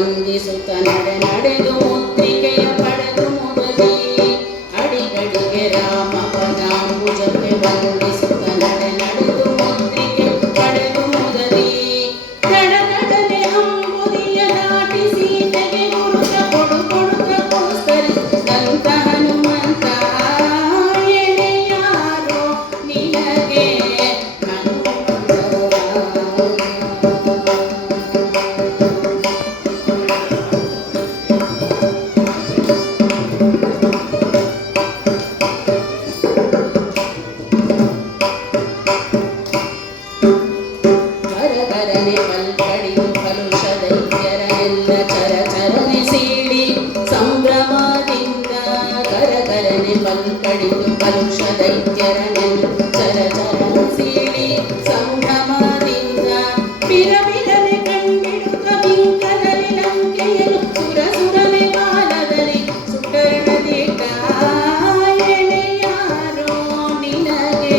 ವಂದಿಸುತ್ತ ನಡೆದು ಮುದ್ರಿಕೆಯ ಪಡೆದು ಮುಗದಿ ಅಡಿಗಡಿಗೆ ರಾಮ ಪದಾಂಬುಜಕ್ಕೆ ವಂದಿಸುತ್ತ ನಡೆದು ಮುದ್ರಿಕೆ ಪಡೆದು ಮುಗದಿ ದಡದಡನೆ ಅಂಬುದಿಯ ದಾಟಿ ಸೀತೆಗೆ ಗುರುತ ಕೊಡುತ್ತ ಕೋಸ್ತರಿಸಿದಂತ ಹನುಮಂತ ಎಳೆಯಾರೋ ನಿನಗೆ ಕರಕರನೆ ಪಲ್ಕಡಿದು ಕಲುಷದೈತ್ಯರನೆಲ್ಲ ಚರಚರನೆ ಸೀಳಿ ಸಂಭ್ರಮದಿಂದ ಕರಕರನೆ ಪಲ್ಕಡಿದು ಕಲುಷದೈತ್ಯರನೆಲ್ಲ ಚರಚರನೆ ಸೀಳಿ ಸಂಭ್ರಮದಿಂದ ಬಿರಬಿರನೆ ಕಂಡಿಡುತ್ತ ಬಿಂಕದಲ್ಲಿ ಲಂಕೆಯನು ಸುರಸುರನೆ ಬಾಲದಲ್ಲಿ ಸುಟರ್ಣದಿಟ್ಟ ಎಳೆಯಾರೋ ನಿನಗೆ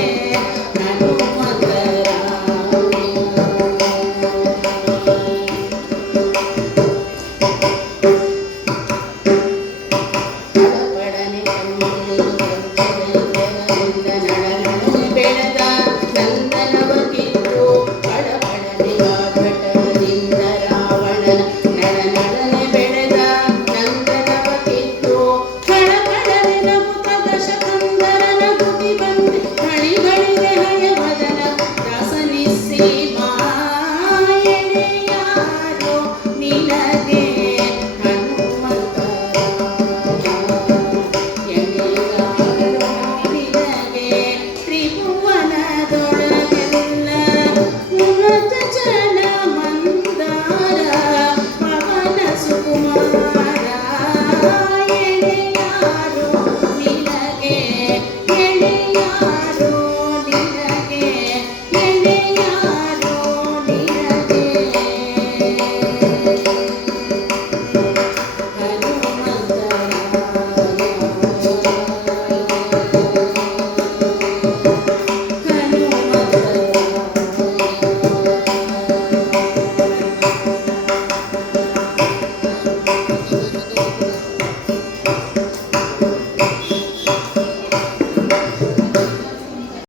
ಪಡನೆ ಕಣ್ಣಿಗೆ